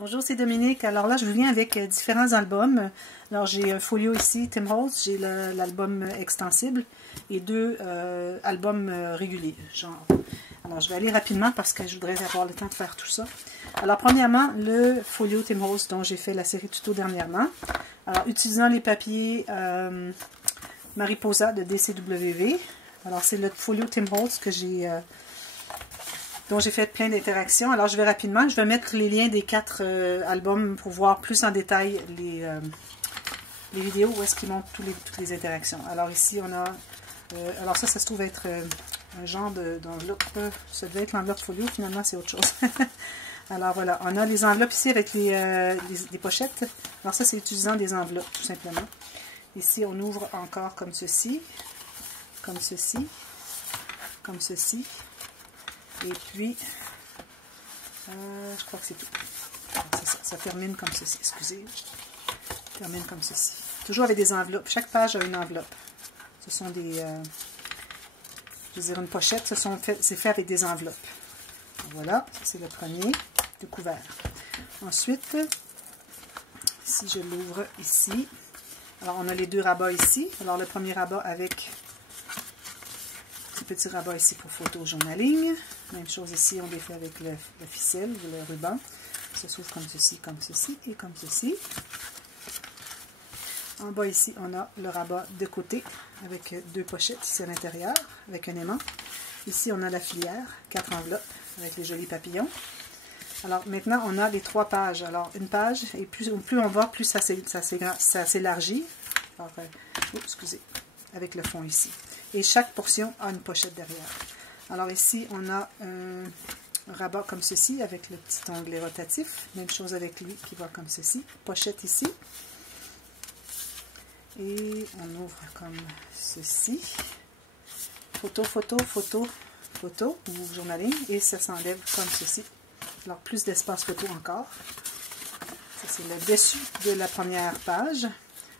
Bonjour, c'est Dominique. Alors là, je vous viens avec différents albums. Alors, j'ai un folio ici, Tim Holtz, j'ai l'album extensible et deux albums réguliers, genre. Alors, je vais aller rapidement parce que je voudrais avoir le temps de faire tout ça. Alors, premièrement, le folio Tim Holtz dont j'ai fait la série tuto dernièrement. Alors, utilisant les papiers Mariposa de DCWV. Alors, c'est le folio Tim Holtz que j'ai... dont j'ai fait plein d'interactions. Alors, je vais rapidement. Je vais mettre les liens des 4 albums pour voir plus en détail les vidéos où est-ce qu'ils montrent toutes les interactions. Alors, ici, on a... alors, ça se trouve être un genre d'enveloppe. Ça devait être l'enveloppe folio. Finalement, c'est autre chose. Alors, voilà. On a les enveloppes ici avec les pochettes. Alors, ça, c'est utilisant des enveloppes, tout simplement. Ici, on ouvre encore comme ceci. Comme ceci. Comme ceci. Et puis, je crois que c'est tout. Ça termine comme ceci. Excusez. Ça termine comme ceci. Toujours avec des enveloppes. Chaque page a une enveloppe. Ce sont des... je veux dire, une pochette. C'est fait avec des enveloppes. Voilà. Ça, c'est le premier. Le couvert. Ensuite, si je l'ouvre ici. Alors, on a les deux rabats ici. Alors, le premier rabat avec... petit rabat ici pour photo-journaling. Même chose ici, on les fait avec la ficelle ou le ruban. Ça s'ouvre comme ceci et comme ceci. En bas ici, on a le rabat de côté avec 2 pochettes ici à l'intérieur, avec un aimant. Ici, on a la filière, 4 enveloppes avec les jolis papillons. Alors maintenant, on a les 3 pages. Alors une page, et plus on va, plus ça s'élargit. Excusez, avec le fond ici. Et chaque portion a une pochette derrière. Alors ici, on a un rabat comme ceci avec le petit onglet rotatif. Même chose avec lui qui va comme ceci. Pochette ici. Et on ouvre comme ceci. Photo, photo, photo, photo ou journaling. Et ça s'enlève comme ceci. Alors plus d'espace photo encore. Ça c'est le dessus de la première page.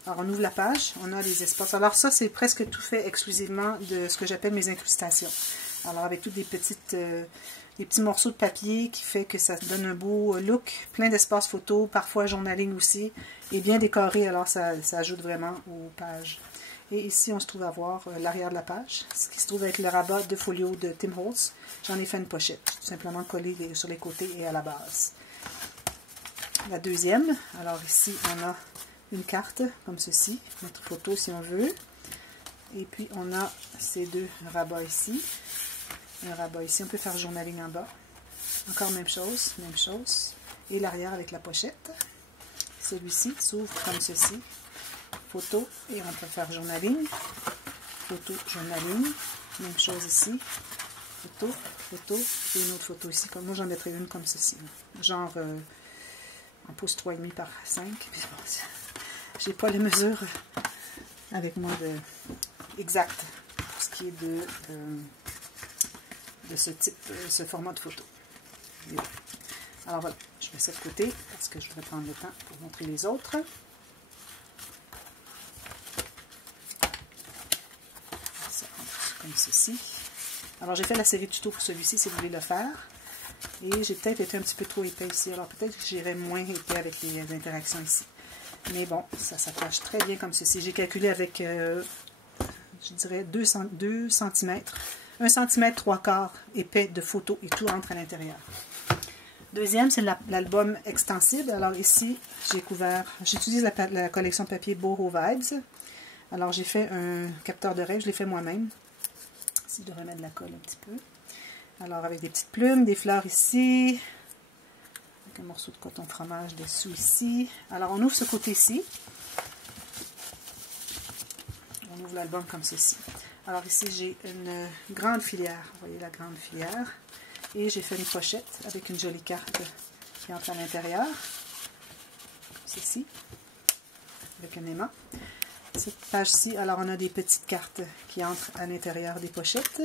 Alors, on ouvre la page, on a les espaces. Alors, ça, c'est presque tout fait exclusivement de ce que j'appelle mes incrustations. Alors, avec tous des petits morceaux de papier qui fait que ça donne un beau look, plein d'espaces photo, parfois journaling aussi, et bien décoré. Alors, ça ajoute vraiment aux pages. Et ici, on se trouve à voir l'arrière de la page, ce qui se trouve avec le rabat de folio de Tim Holtz. J'en ai fait une pochette, tout simplement collée sur les côtés et à la base. La deuxième, alors ici, on a une carte comme ceci, notre photo si on veut. Et puis on a ces 2 rabats ici. Un rabat ici, on peut faire journaling en bas. Encore même chose. Et l'arrière avec la pochette. Celui-ci s'ouvre comme ceci. Photo, et on peut faire journaling. Photo, journaling. Même chose ici. Photo, photo, et une autre photo ici. Moi j'en mettrais une comme ceci. Genre en pouce 3,5 par 5. J'ai pas les mesures avec moi exactes pour ce qui est de ce type, ce format de photo. Alors voilà, je mets ça de côté parce que je voudrais prendre le temps pour montrer les autres. Ça rentre comme ceci. Alors j'ai fait la série tuto pour celui-ci si vous voulez le faire. Et j'ai peut-être été un petit peu trop épais ici. Alors peut-être que j'irai moins épais avec les interactions ici. Mais bon, ça s'attache très bien comme ceci. J'ai calculé avec, je dirais, 2 cm. 1 cm 3/4 épais de photos et tout entre à l'intérieur. Deuxième, c'est l'album extensible. Alors ici, j'utilise la collection papier Boho Vibes. Alors j'ai fait un capteur de rêve, je l'ai fait moi-même. Ici, je devrais mettre de la colle un petit peu. Alors avec des petites plumes, des fleurs ici. Un morceau de coton fromage dessous ici. Alors, on ouvre ce côté-ci. On ouvre l'album comme ceci. Alors, ici, j'ai une grande filière. Vous voyez la grande filière. Et j'ai fait une pochette avec une jolie carte qui entre à l'intérieur. Comme ceci. Avec un aimant. Cette page-ci, alors, on a des petites cartes qui entrent à l'intérieur des pochettes.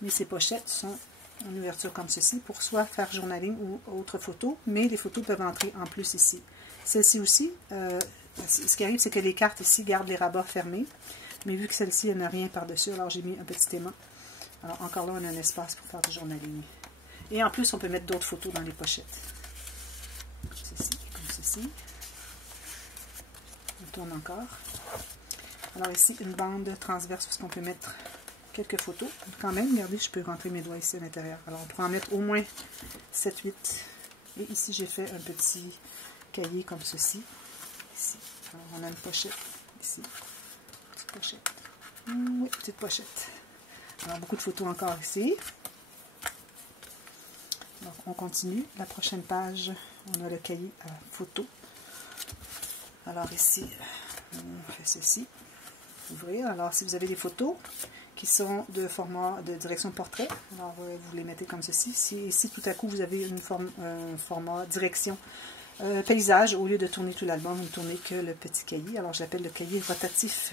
Mais ces pochettes sont en ouverture comme ceci, pour soit faire journaling ou autre photo, mais les photos peuvent entrer en plus ici. Celle-ci aussi, ce qui arrive, c'est que les cartes ici gardent les rabats fermés, mais vu que celle-ci, il n'y a rien par-dessus, alors j'ai mis un petit aimant. Alors encore là, on a un espace pour faire du journaling. Et en plus, on peut mettre d'autres photos dans les pochettes. comme ceci. On tourne encore. Alors ici, une bande transverse parce qu'on peut mettre quelques photos. Quand même, regardez, je peux rentrer mes doigts ici à l'intérieur. Alors on pourra en mettre au moins 7-8. Et ici, j'ai fait un petit cahier comme ceci. Ici. Alors on a une pochette ici. Petite pochette. Oui, petite pochette. Alors beaucoup de photos encore ici. Donc on continue. La prochaine page, on a le cahier à photos. Alors ici, on fait ceci. Ouvrir. Alors si vous avez des photos qui sont de format de direction portrait, alors vous les mettez comme ceci. Si tout à coup vous avez un format direction paysage, au lieu de tourner tout l'album, vous ne tournez que le petit cahier. Alors j'appelle le cahier rotatif.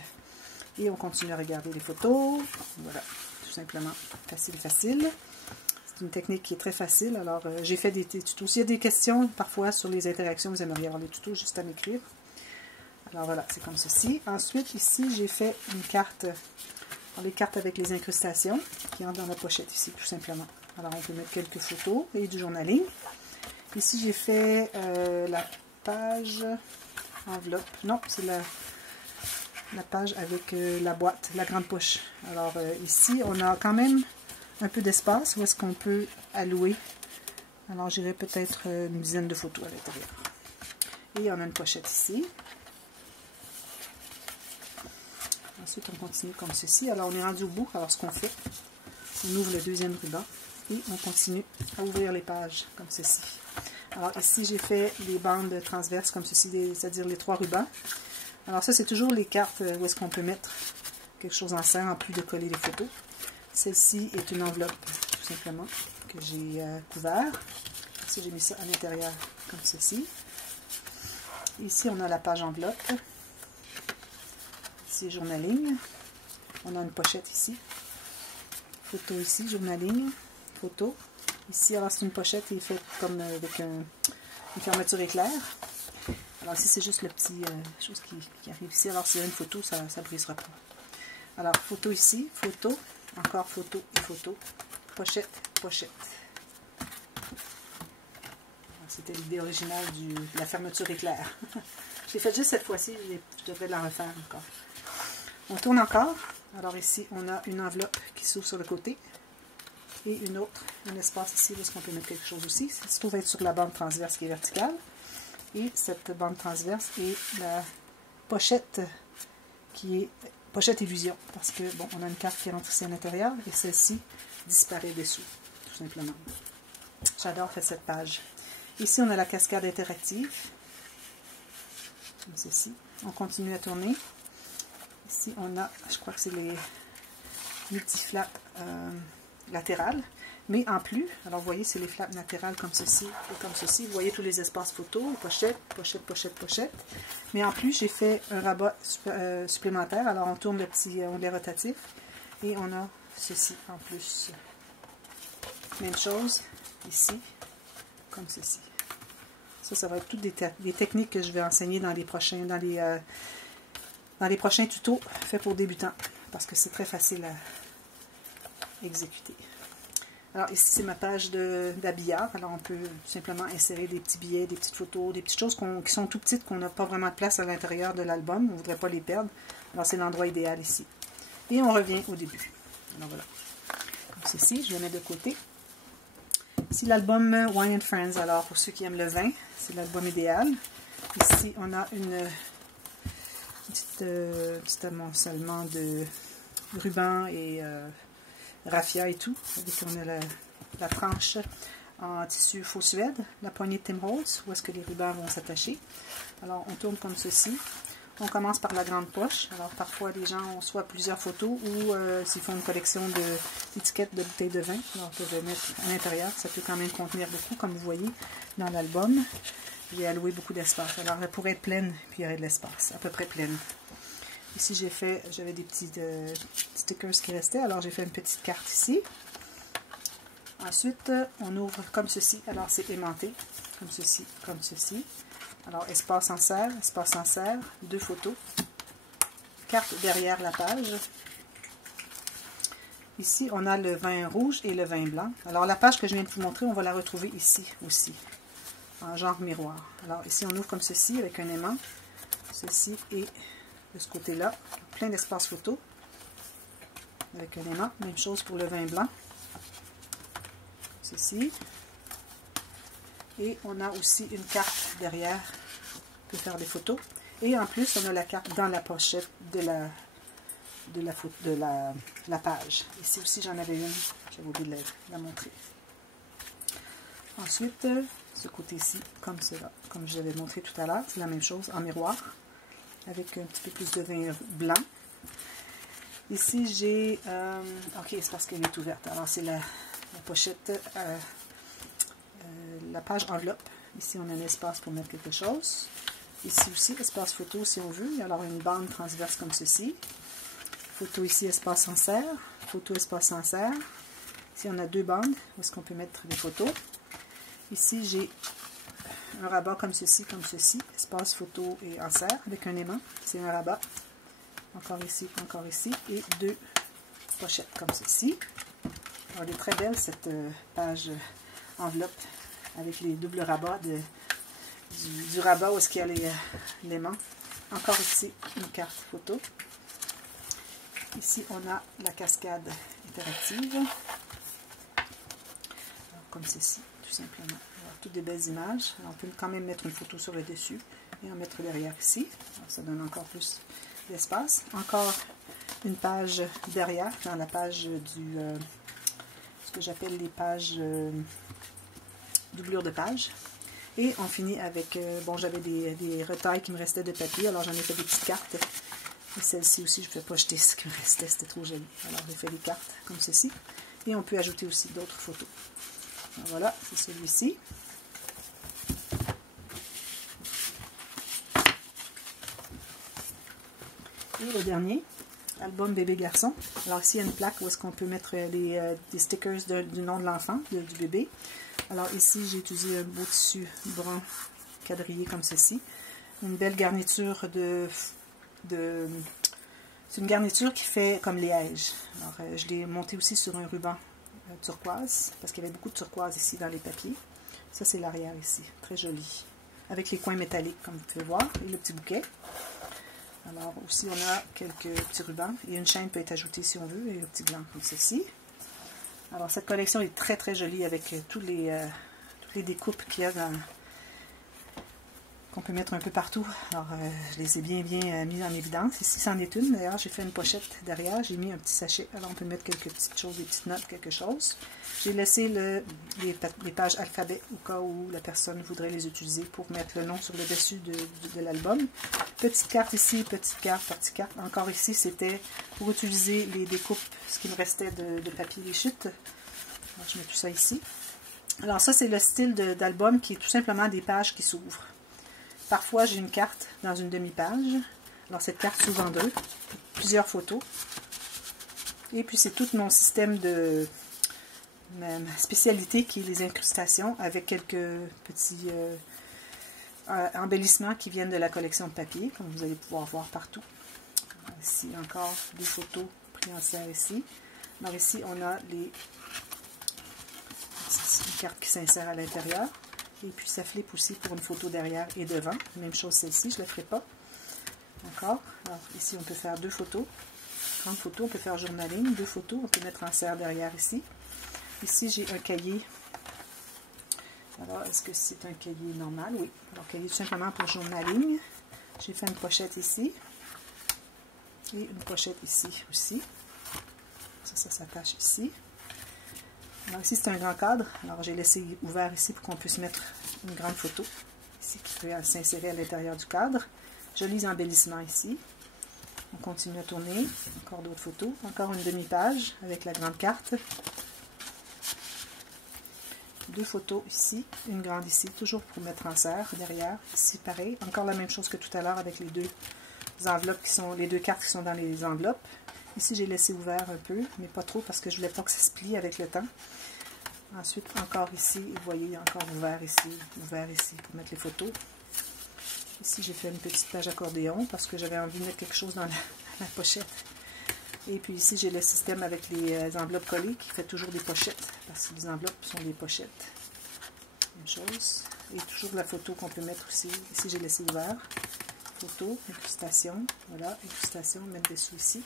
Et on continue à regarder les photos. Voilà, tout simplement, facile. C'est une technique qui est très facile. Alors j'ai fait des tutos. S'il y a des questions parfois sur les interactions, vous aimeriez avoir des tutos, juste à m'écrire. Alors voilà, c'est comme ceci. Ensuite, ici, j'ai fait une carte. Alors, les cartes avec les incrustations qui entrent dans la pochette ici, tout simplement. Alors, on peut mettre quelques photos et du journaling. Ici, j'ai fait la page enveloppe. Non, c'est la page avec la boîte, la grande poche. Alors, ici, on a quand même un peu d'espace où est-ce qu'on peut allouer. Alors, j'irai peut-être une dizaine de photos à l'intérieur. Et on a une pochette ici. Ensuite, on continue comme ceci. Alors, on est rendu au bout. Alors, ce qu'on fait, on ouvre le deuxième ruban et on continue à ouvrir les pages comme ceci. Alors, ici, j'ai fait les bandes transverses comme ceci, c'est-à-dire les 3 rubans. Alors, ça, c'est toujours les cartes où est-ce qu'on peut mettre quelque chose en serre en plus de coller les photos. Celle-ci est une enveloppe, tout simplement, que j'ai couvert. Ici, j'ai mis ça à l'intérieur comme ceci. Ici, on a la page enveloppe. Ici, journaling. On a une pochette ici. Photo ici, journaling. Photo. Ici, alors c'est une pochette qui est faite comme avec une fermeture éclair. Alors ici, c'est juste le petit chose qui arrive ici. Alors s'il y a une photo, ça ne brisera pas. Alors, photo ici, photo, encore photo et photo. Pochette, pochette. C'était l'idée originale de la fermeture éclair. Je l'ai faite juste cette fois-ci, je devrais la refaire encore. On tourne encore. Alors ici, on a une enveloppe qui s'ouvre sur le côté. Et une autre, un espace ici, où est-ce qu'on peut mettre quelque chose aussi. Ça se trouve être sur la bande transverse qui est verticale. Et cette bande transverse est la pochette qui est pochette illusion. Parce que, bon, on a une carte qui rentre ici à l'intérieur et celle-ci disparaît dessous, tout simplement. J'adore faire cette page. Ici, on a la cascade interactive. Comme ceci. On continue à tourner. Ici, on a, je crois que c'est les multi-flaps latérales. Mais en plus, alors vous voyez, c'est les flaps latérales comme ceci et comme ceci. Vous voyez tous les espaces photos, pochette, pochette, pochette, pochette. Mais en plus, j'ai fait un rabat supplémentaire. Alors, on tourne le petit onglet rotatif et on a ceci en plus. Même chose ici, comme ceci. Ça va être toutes des techniques que je vais enseigner dans les prochains, tutos faits pour débutants. Parce que c'est très facile à exécuter. Alors ici, c'est ma page d'habillard. Alors, on peut tout simplement insérer des petits billets, des petites photos, des petites choses qui sont tout petites, qu'on n'a pas vraiment de place à l'intérieur de l'album. On ne voudrait pas les perdre. Alors, c'est l'endroit idéal ici. Et on revient au début. Alors, voilà. Comme ceci, je le mets de côté. Ici, l'album Wine & Friends. Alors, pour ceux qui aiment le vin, c'est l'album idéal. Ici, on a une petit amoncellement de rubans et raffia et tout. On a la tranche en tissu faux suède, la poignée de Tim Holtz, où est-ce que les rubans vont s'attacher. Alors, on tourne comme ceci. On commence par la grande poche. Alors, parfois, les gens ont soit plusieurs photos ou s'ils font une collection d'étiquettes de bouteilles de vin, alors, ils peuvent mettre à l'intérieur. Ça peut quand même contenir beaucoup, comme vous voyez dans l'album. J'ai alloué beaucoup d'espace. Alors, elle pourrait être pleine, puis il y aurait de l'espace, à peu près pleine. Ici, j'avais des petits stickers qui restaient, alors j'ai fait une petite carte ici. Ensuite, on ouvre comme ceci. Alors, c'est aimanté, comme ceci, comme ceci. Alors, espace en serre, 2 photos. Carte derrière la page. Ici, on a le vin rouge et le vin blanc. Alors, la page que je viens de vous montrer, on va la retrouver ici aussi. en genre miroir. Alors ici, on ouvre comme ceci avec un aimant. Ceci et de ce côté-là, plein d'espace photo avec un aimant. Même chose pour le vin blanc. Ceci. Et on a aussi une carte derrière pour faire des photos. Et en plus, on a la carte dans la pochette de la page. Ici aussi, j'en avais une. J'avais oublié de la montrer. Ensuite, ce côté-ci, comme cela, comme je l'avais montré tout à l'heure, c'est la même chose en miroir, avec un petit peu plus de vin blanc. Ici, j'ai... ok, c'est parce qu'elle est ouverte. Alors, c'est la pochette, la page enveloppe. Ici, on a un espace pour mettre quelque chose. Ici aussi, espace photo si on veut. Alors, une bande transverse comme ceci. Photo ici, espace sans serre. Photo, espace sans serre. Ici, on a deux bandes où est-ce qu'on peut mettre des photos. Ici, j'ai un rabat comme ceci, espace photo et en serre avec un aimant. C'est un rabat. Encore ici, et deux pochettes comme ceci. Alors, elle est très belle cette page enveloppe avec les doubles rabats du rabat où est-ce qu'il y a l'aimant. Encore ici, une carte photo. Ici, on a la cascade interactive. Alors, comme ceci, tout simplement. Alors, toutes des belles images. Alors, on peut quand même mettre une photo sur le dessus et en mettre derrière ici. Alors, ça donne encore plus d'espace. Encore une page derrière, dans la page ce que j'appelle les pages doublure de page. Et on finit avec, bon, j'avais des retailles qui me restaient de papier, alors j'en ai fait des petites cartes. Et celle-ci aussi, je ne pouvais pas jeter ce qui me restait, c'était trop joli. Alors j'ai fait des cartes comme ceci. Et on peut ajouter aussi d'autres photos. Alors, voilà, c'est celui-ci. Et le dernier, album bébé garçon. Alors ici, il y a une plaque où est-ce qu'on peut mettre des stickers du nom de l'enfant, du bébé. Alors ici, j'ai utilisé un beau tissu brun quadrillé comme ceci. Une belle garniture c'est une garniture qui fait comme liège. Alors je l'ai monté aussi sur un ruban turquoise, parce qu'il y avait beaucoup de turquoise ici dans les papiers. Ça, c'est l'arrière ici, très joli. Avec les coins métalliques, comme vous pouvez voir, et le petit bouquet. Alors aussi, on a quelques petits rubans, et une chaîne peut être ajoutée si on veut, et le petit blanc comme ceci. Alors, cette collection est très très jolie avec toutes les découpes qu'il y a qu'on peut mettre un peu partout. Alors, je les ai bien mis en évidence. Ici, c'en est une. D'ailleurs, j'ai fait une pochette derrière. J'ai mis un petit sachet. Alors, on peut mettre quelques petites choses, des petites notes, quelque chose. J'ai laissé les pages alphabet au cas où la personne voudrait les utiliser pour mettre le nom sur le dessus de l'album. Petite carte ici, petite carte, petite carte. Encore ici, c'était pour utiliser les découpes, ce qui me restait de papier les chutes. Alors, je mets tout ça ici. Alors ça, c'est le style d'album qui est tout simplement des pages qui s'ouvrent. Parfois, j'ai une carte dans une demi-page. Alors, cette carte s'ouvre en deux. Plusieurs photos. Et puis, c'est tout mon système de ma spécialité qui est les incrustations avec quelques petits embellissements qui viennent de la collection de papier, comme vous allez pouvoir voir partout. Ici, encore des photos prises en serre ici. Alors, ici, on a une carte qui s'insère à l'intérieur. Et puis ça flippe aussi pour une photo derrière et devant. Même chose celle-ci, je ne la ferai pas. Encore. Alors ici, on peut faire deux photos. 30 photos, on peut faire journaling. Deux photos, on peut mettre en serre derrière ici. Ici, j'ai un cahier. Alors, est-ce que c'est un cahier normal? Oui. Alors, cahier tout simplement pour journaling. J'ai fait une pochette ici. Et une pochette ici aussi. Ça s'attache ici. Alors ici, c'est un grand cadre. Alors, j'ai laissé ouvert ici pour qu'on puisse mettre une grande photo. Ici, qui peut s'insérer à l'intérieur du cadre. Jolis embellissements ici. On continue à tourner. Encore d'autres photos. Encore une demi-page avec la grande carte. Deux photos ici. Une grande ici. Toujours pour mettre en serre derrière. Ici, pareil. Encore la même chose que tout à l'heure avec les deux enveloppes qui sont, les deux cartes qui sont dans les enveloppes. Ici, j'ai laissé ouvert un peu, mais pas trop parce que je ne voulais pas que ça se plie avec le temps. Ensuite, encore ici, vous voyez, encore ouvert ici pour mettre les photos. Ici, j'ai fait une petite page accordéon parce que j'avais envie de mettre quelque chose dans la pochette. Et puis ici, j'ai le système avec les enveloppes collées qui fait toujours des pochettes parce que les enveloppes sont des pochettes. Même chose. Et toujours de la photo qu'on peut mettre aussi. Ici, j'ai laissé ouvert. Photo, incrustation. Voilà, incrustation, mettre dessous ici.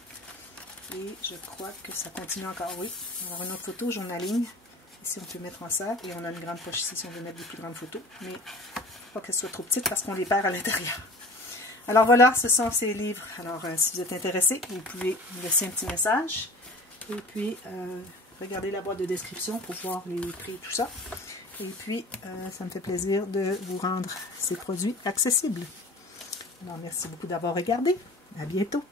Et je crois que ça continue encore, oui. Alors, une autre photo, journaling. Ici, on peut mettre en sac. Et on a une grande poche ici si on veut mettre des plus grandes photos. Mais il ne faut pas qu'elles soient trop petites parce qu'on les perd à l'intérieur. Alors voilà, ce sont ces livres. Alors, si vous êtes intéressé, vous pouvez me laisser un petit message. Et puis, regardez la boîte de description pour voir les prix et tout ça. Et puis, ça me fait plaisir de vous rendre ces produits accessibles. Alors, merci beaucoup d'avoir regardé. À bientôt.